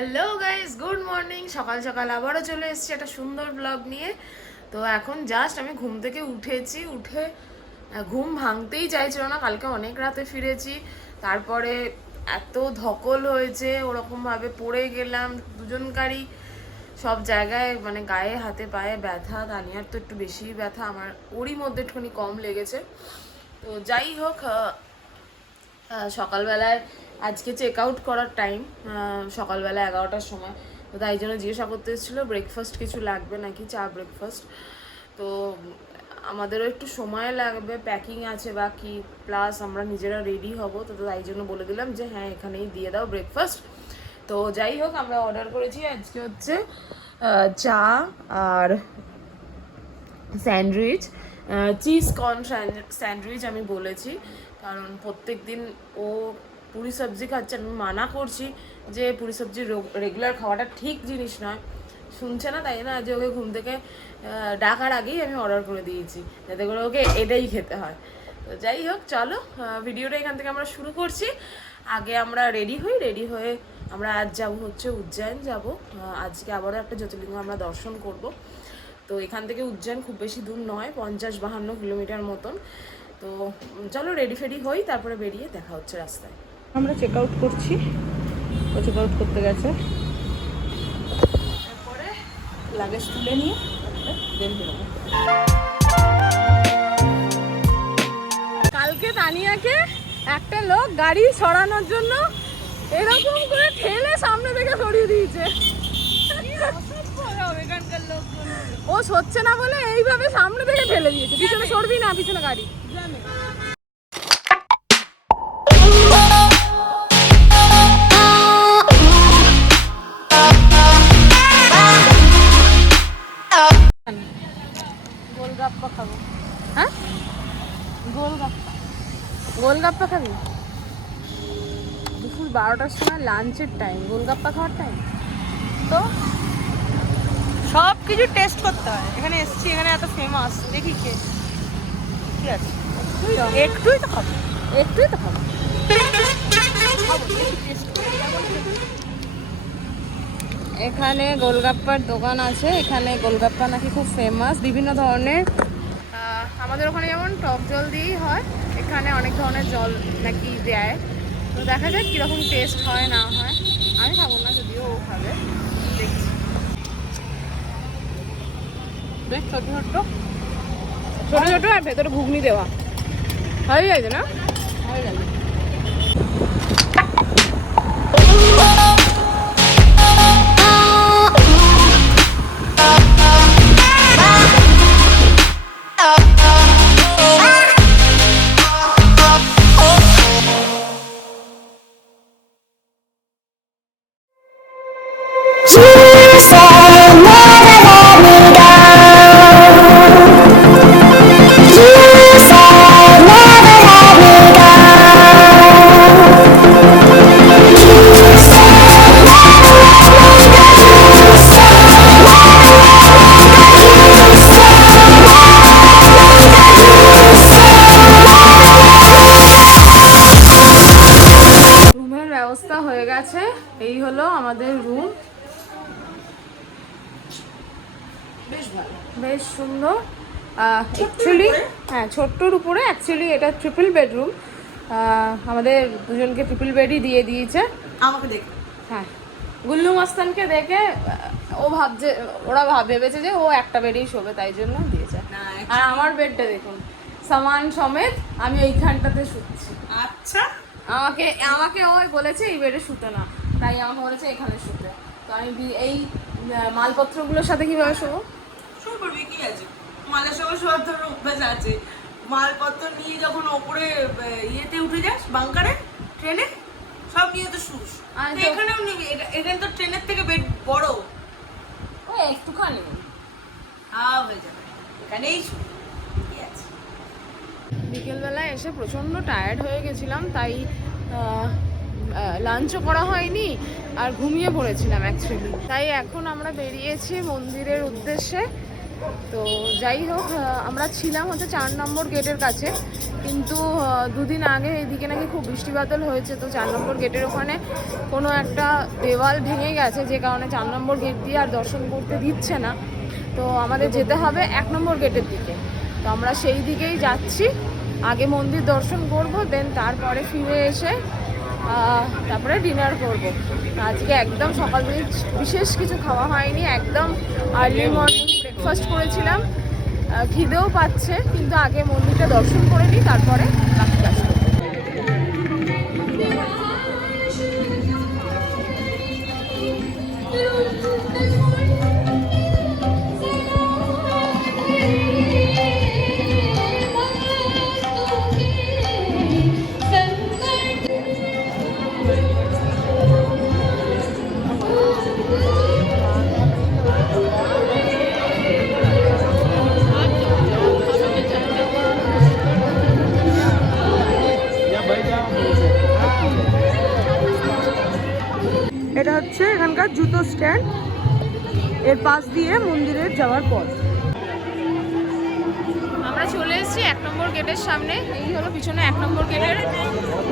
Hello guys good morning সকাল সকাল আবারও চলে এসেছি একটা সুন্দর ব্লগ নিয়ে। তো এখন জাস্ট আমি ঘুম থেকে উঠেছি, উঠে ঘুম ভাঙতেই চাইছিল না, কালকে অনেক রাতে ফিরেছি। তারপরে এত ধকল হয়েছে, ওরকমভাবে পড়ে গেলাম, দুজনকারই সব জায়গায় মানে গায়ে, হাতে, পায়ে ব্যথা, তানিয়ার তো একটু বেশি ব্যথা, আমার ওরই মধ্যে একটুখানি কম লেগেছে। তো যাই হোক সকালবেলায় আজকে চেক আউট করার টাইম সকালবেলা এগারোটার সময়। তো তাই জন্য জিজ্ঞাসা করতে এসেছিল ব্রেকফাস্ট কিছু লাগবে নাকি চা ব্রেকফাস্ট তো আমাদেরও একটু সময় লাগবে প্যাকিং আছে বা কি প্লাস আমরা নিজেরা রেডি হব। তো তাই জন্য বলে দিলাম যে হ্যাঁ এখানেই দিয়ে দাও ব্রেকফাস্ট তো যাই হোক, আমরা অর্ডার করেছি আজকে হচ্ছে চা আর স্যান্ডউইচ চিজ কর্ন স্যান্ডউইচ আমি বলেছি। কারণ প্রত্যেক দিন ও পুরি সবজি খাচ্ছে আমি মানা করছি যে পুরি সবজি রেগুলার খাওয়াটা ঠিক জিনিস নয়। শুনছে না তাই না আজ ওকে ঘুম থেকে ডাকার আগেই আমি অর্ডার করে দিয়েছি, যাতে করে ওকে এটাই খেতে হয়। তো যাই হোক, চলো ভিডিওটা এখান থেকে আমরা শুরু করছি। আগে আমরা রেডি হই রেডি হয়ে আমরা আজ যাব হচ্ছে উজ্জয়ন যাব। আজকে আবারও একটা জ্যোতির্লিঙ্গ আমরা দর্শন করব। তো এখান থেকে উজ্জয়ন খুব বেশি দূর নয়, পঞ্চাশ বাহান্ন কিলোমিটার মতন। তো চলো রেডি ফেডি হই তারপরে বেরিয়ে দেখা হচ্ছে রাস্তায়। আমরা চেক আউট করছি। ও চেক আউট করতে গেছে। তারপরে লাগেজ তুলে নিয়ে দেন বেরোবো কালকে তানিয়াকে একটা লোক গাড়ি সরানোর জন্য এরকম করে ঠেলে সামনে থেকে সরিয়ে দিয়েছে। ও সচ্ছে না বলে এইভাবে সামনে থেকে ফেলে দিয়েছে। পিছনে সরবি না পিছনে গাড়ি। গোলগাপ্পা খাব। হ্যাঁ? গোলগাপ্পা। গোলগাপ্পা খাবি? দুপুর বারোটার সময় লাঞ্চের টাইম গোলগাপ্পা খাওয়ার টাইম তো? সব কিছু টেস্ট করতে হয়। এখানে এসছি, এখানে এত ফেমাস দেখি কে। কি আছে? একটুই তো খাব একটুই তো খাব। এখানে গোলগাপ্পার দোকান আছে। এখানে গোলগাপ্পা নাকি খুব ফেমাস বিভিন্ন ধরনের। আমাদের ওখানে যেমন টক জল দিয়েই হয়, এখানে অনেক ধরনের জল নাকি দেয়। তো দেখা যাক কীরকম টেস্ট হয়, না হয়। আমি খাব না, যদিও খাবে। বেশ ছোট ছোট। ছোট ছোট আর ভেতরে ঘুগনি দেওয়া। হয়ে যাবে না? হয়ে যাবে ব্যবস্থা হয়ে গেছে। এই হলো আমাদের রুম বেশ সুন্দর। অ্যাকচুয়ালি হ্যাঁ ছোট্টর উপরে অ্যাকচুয়ালি এটা ট্রিপল বেডরুম আমাদের দুজনকে ট্রিপল বেডই দিয়ে দিয়েছে। আমাকে দেখো। হ্যাঁ গুল্লু মাস্তানকে দেখে ও ভাবছে ওরা ভাব ভেবেছে যে ও একটা বেডেই শোবে তাই জন্য দিয়েছে। আর আমার বেডটা দেখুন সামান সমেত আমি এইখানটাতে শুচ্ছি। আচ্ছা। আমাকে আমাকে ওই বলেছে এই বেডে শুতে না। তাই আমাকে বলেছে এখানে শুতে। তো আমি এই মালপত্রগুলোর সাথে কীভাবে শোবো? শুরু করবি কি আছে? মালের সঙ্গে শোয়ার ধর অভ্যাস আছে। মালপত্র নিয়ে যখন ওপরে ইয়েতে উঠে যাস বাংকারে ট্রেনে সব নিয়ে তো শুস। এখানেও নিবি। এটা- এখানে তো ট্রেনের থেকে বেড বড়। ওই একটুখানি। হাফ হয়ে যাবে। এখানেই শু কি আছে বিকেলবেলায় এসে প্রচণ্ড টায়ার্ড হয়ে গেছিলাম, তাই লাঞ্চও করা হয়নি আর ঘুমিয়ে পড়েছিলাম অ্যাকচুয়ালি তাই এখন আমরা বেরিয়েছি মন্দিরের উদ্দেশ্যে। তো যাই হোক আমরা ছিলাম হচ্ছে চার নম্বর গেটের কাছে, কিন্তু দুদিন আগে এদিকে নাকি খুব বৃষ্টি বাদল হয়েছে, তো চার নম্বর গেটের ওখানে কোনো একটা দেওয়াল ভেঙে গেছে, যে কারণে চার নম্বর গেট দিয়ে আর দর্শন করতে দিচ্ছে না। তো আমাদের যেতে হবে এক নম্বর গেটের দিকে। তো আমরা সেই দিকেই যাচ্ছি। আগে মন্দির দর্শন করব দেন তারপরে ফিরে এসে তারপরে ডিনার করব। আজকে একদম সকাল থেকে বিশেষ কিছু খাওয়া হয়নি একদম আর্লি মর্নিং ব্রেকফাস্ট করেছিলাম। খিদেও পাচ্ছে কিন্তু আগে মন্দিরটা দর্শন করে নিই তারপরে বাকি কাজ জুতো স্ট্যান্ড এর পাশ দিয়ে মন্দিরের যাওয়ার পথ আমরা চলে এসেছি এক নম্বর গেটের সামনে। এই হলো পিছনে এক নম্বর গেটের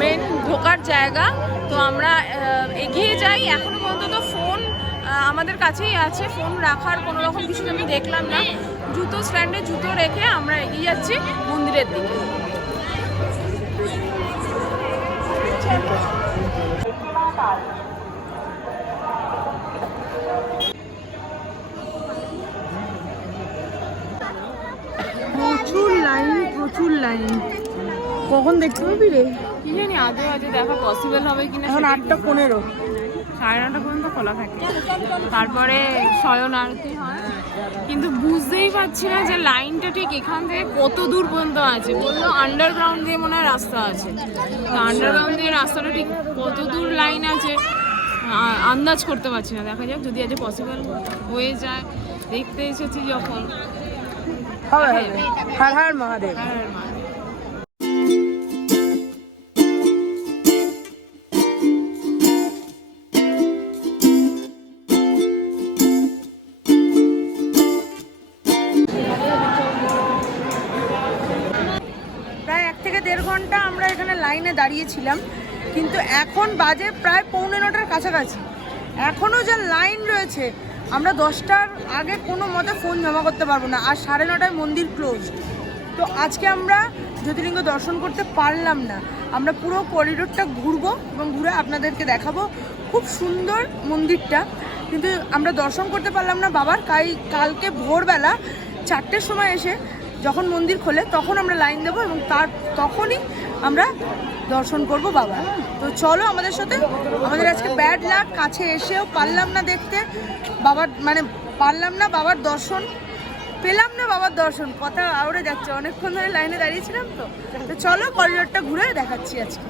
মেন ঢোকার জায়গা। তো আমরা এগিয়ে যাই। এখনও পর্যন্ত ফোন আমাদের কাছেই আছে। ফোন রাখার কোনো রকম কিছু আমি দেখলাম না। জুতো স্ট্যান্ডে জুতো রেখে আমরা এগিয়ে যাচ্ছি মন্দিরের দিকে। প্রচুর লাইন প্রচুর লাইন কখন দেখতে পাবি রে? কি জানি আদৌ আজও দেখা পসিবল হবে কিনা এখন আটটা পনেরো। সাড়ে নটা পর্যন্ত খোলা থাকে। তারপরে শয়ন আরতি হয়। কিন্তু বুঝতেই পারছি না যে লাইনটা ঠিক এখান থেকে কত দূর পর্যন্ত আছে। বলল আন্ডারগ্রাউন্ড দিয়ে মনে হয় রাস্তা আছে। তো আন্ডারগ্রাউন্ড দিয়ে রাস্তাটা ঠিক কত দূর লাইন আছে? আন্দাজ করতে পারছি না। দেখা যাক যদি আজ পসিবল হয়ে যায়। দেখতে এসেছি যখন। হবে হার হার মহাদেব। প্রায় এক থেকে দেড় ঘণ্টা আমরা এখানে লাইনে দাঁড়িয়েছিলাম। কিন্তু এখন বাজে প্রায় পৌনে নটার কাছাকাছি। এখনও যে লাইন রয়েছে, আমরা দশটার আগে কোনো মতে ফোন জমা করতে পারব না, আর সাড়ে নটায় মন্দির ক্লোজ তো আজকে আমরা জ্যোতির্লিঙ্গ দর্শন করতে পারলাম না। আমরা পুরো করিডোরটা ঘুরবো এবং ঘুরে আপনাদেরকে দেখাবো খুব সুন্দর মন্দিরটা। কিন্তু আমরা দর্শন করতে পারলাম না, বাবার কাই কালকে ভোরবেলা চারটের সময় এসে যখন মন্দির খোলে, তখন আমরা লাইন দেবো এবং তার, তখনই আমরা দর্শন করব বাবা। তো চলো আমাদের সাথে। আমাদের আজকে ব্যাড লাক কাছে এসেও পারলাম না দেখতে। বাবার মানে পারলাম না বাবার দর্শন। পেলাম না বাবার দর্শন। কথা আউড়ে যাচ্ছে। অনেকক্ষণ ধরে লাইনে দাঁড়িয়েছিলাম তো। তো চলো করিডোরটা ঘুরে দেখাচ্ছি আজকে।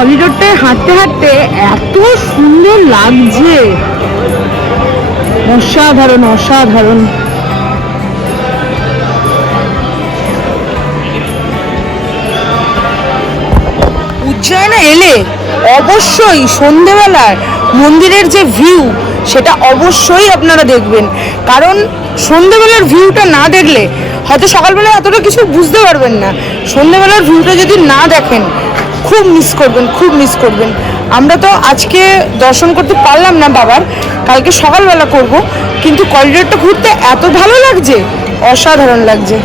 করিডোরটায় হাঁটতে হাঁটতে এত সুন্দর লাগছে। অসাধারণ অসাধারণ। উজ্জয়নে এলে অবশ্যই সন্ধেবেলার মন্দিরের যে ভিউ সেটা অবশ্যই আপনারা দেখবেন। কারণ সন্ধেবেলার ভিউটা না দেখলে হয়তো সকালবেলা এতটা কিছু বুঝতে পারবেন না। সন্ধেবেলার ভিউটা যদি না দেখেন খুব মিস করবেন, খুব মিস করবেন। আমরা তো আজকে দর্শন করতে পারলাম না বাবার, কালকে সকালবেলা করব, কিন্তু করিডোরটা ঘুরতে এত ভালো লাগছে, অসাধারণ লাগছে।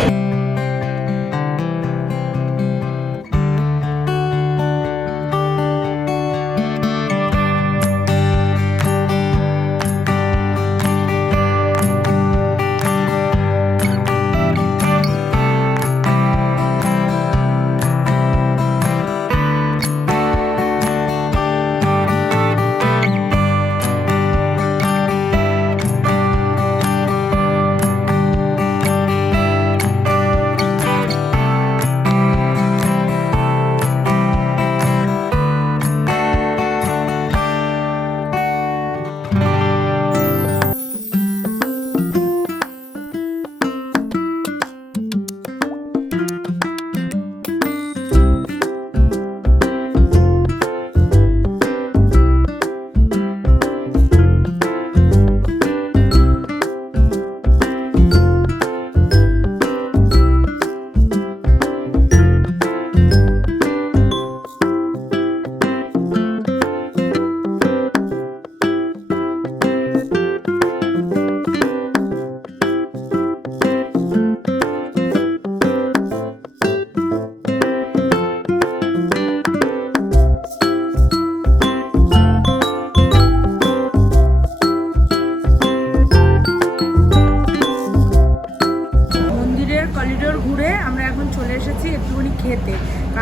চলে এসেছি একটুখানি খেতে।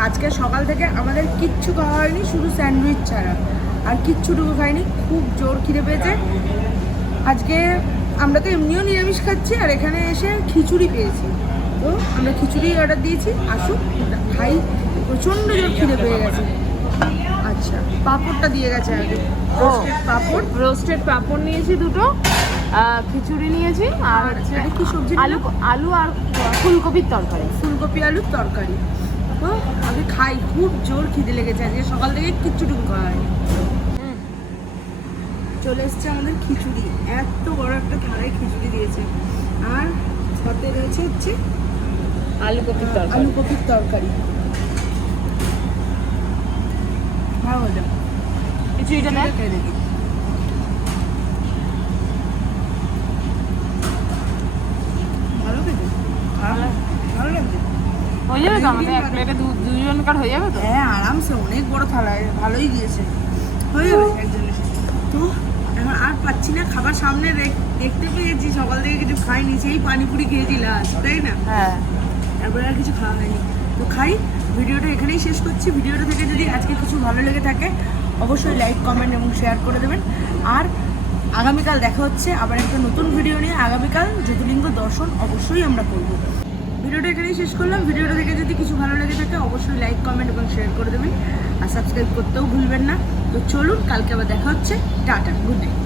আজকে সকাল থেকে আমাদের কিচ্ছু খাওয়া হয়নি শুধু স্যান্ডউইচ ছাড়া। আর কিচ্ছুটুকু খাইনি খুব জোর খিদে পেয়েছে। আজকে আমরা তো এমনিও নিরামিষ খাচ্ছি আর এখানে এসে খিচুড়ি পেয়েছি। তো আমরা খিচুড়ি অর্ডার দিয়েছি আসুক খাই। প্রচণ্ড জোর খিদে পেয়ে গেছে। আচ্ছা পাঁপড়টা দিয়ে গেছে আগে। roasted পাঁপড়। রোস্টেড পাঁপড় নিয়েছি দুটো। খিচুড়ি নিয়েছি আর হচ্ছে কি সবজি আলু আলু আর ফুলকপির তরকারি। ফুলকপি আলুর তরকারি। আগে খাই খুব জোর খিদে লেগেছে আজকে সকাল থেকে কিচ্ছুটুকু খাওয়া হয়নি। চলে এসছে আমাদের খিচুড়ি। এত বড় একটা থালায় খিচুড়ি দিয়েছে। আর সাথে রয়েছে হচ্ছে আলু কপির তরকারি। আলু কপির তরকারি ভালো খিচুড়িটা দেখ খেয়ে দেখি ভালো খেতে ভালো ভালো লাগছে হয়ে যাবে তো? আমাদের এক প্লেটে দুজনকার হয়ে যাবে তো? হ্যাঁ আরামসে অনেক বড় থালায় ভালোই দিয়েছে হয়ে যাবে একজনের তো এখন আর পাচ্ছি না খাবার সামনে দেখতে পেয়েছি সকাল থেকে কিছু খাইনি সেই পানিপুরি খেয়েছি লাস্ট তাই না? হ্যাঁ। তারপরে আর কিছু খাওয়া হয়নি। তো খাই ভিডিওটা এখানেই শেষ করছি। ভিডিওটা থেকে যদি আজকে কিছু ভালো লেগে থাকে অবশ্যই লাইক কমেন্ট এবং শেয়ার করে দেবেন। আর আগামীকাল দেখা হচ্ছে আবার একটা নতুন ভিডিও নিয়ে। আগামীকাল জ্যোতির্লিঙ্গ দর্শন অবশ্যই আমরা করব। ভিডিওটা এখানেই শেষ করলাম। ভিডিওটা দেখে যদি কিছু ভালো লেগে থাকে, অবশ্যই লাইক কমেন্ট এবং শেয়ার করে দেবেন। আর সাবস্ক্রাইব করতেও ভুলবেন না। তো চলুন, কালকে আবার দেখা হচ্ছে। Tata good night